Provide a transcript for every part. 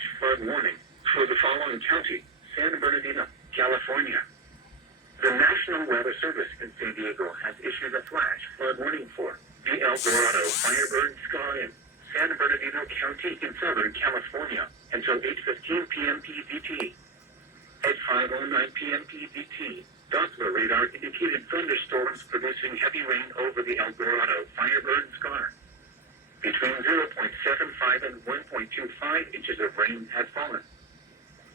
flash flood warning for the following county: San Bernardino, California. The National Weather Service in San Diego has issued a flash flood warning for the El Dorado, Firebird Sky in San Bernardino County in Southern California until 8:15 p.m. PDT. At 5:09 p.m. PDT, Doppler radar indicated thunderstorms producing heavy rain over the El Dorado, Firebird Sky. Between 0.75 and 1.25 inches of rain had fallen.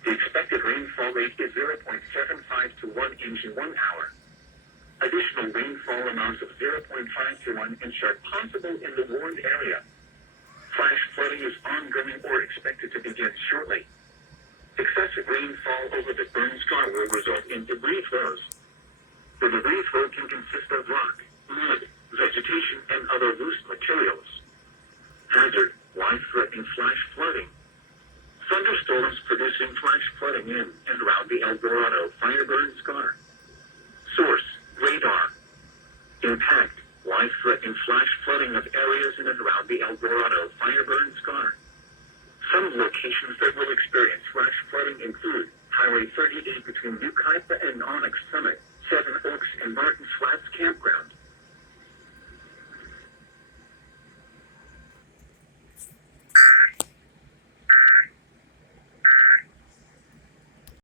The expected rainfall rate is 0.75 to 1 inch in 1 hour. Additional rainfall amounts of 0.5 to 1 inch are possible in the warned area. Flash flooding is ongoing or expected to begin shortly. Excessive rainfall over the burned sky will result in debris flows. The debris flow can consist of rock, mud, vegetation, and other loose materials. Hazard: life-threatening flash flooding. Thunderstorms producing flash flooding in and around the El Dorado, Firebird Sky. Source: radar. Impact: life-threatening flash flooding of areas in and around the El Dorado, Firebird Sky. Some locations that will experience flash flooding include Highway 38 between New Kaipa and Onyx Summit, Seven Oaks and Martin Flats Campground,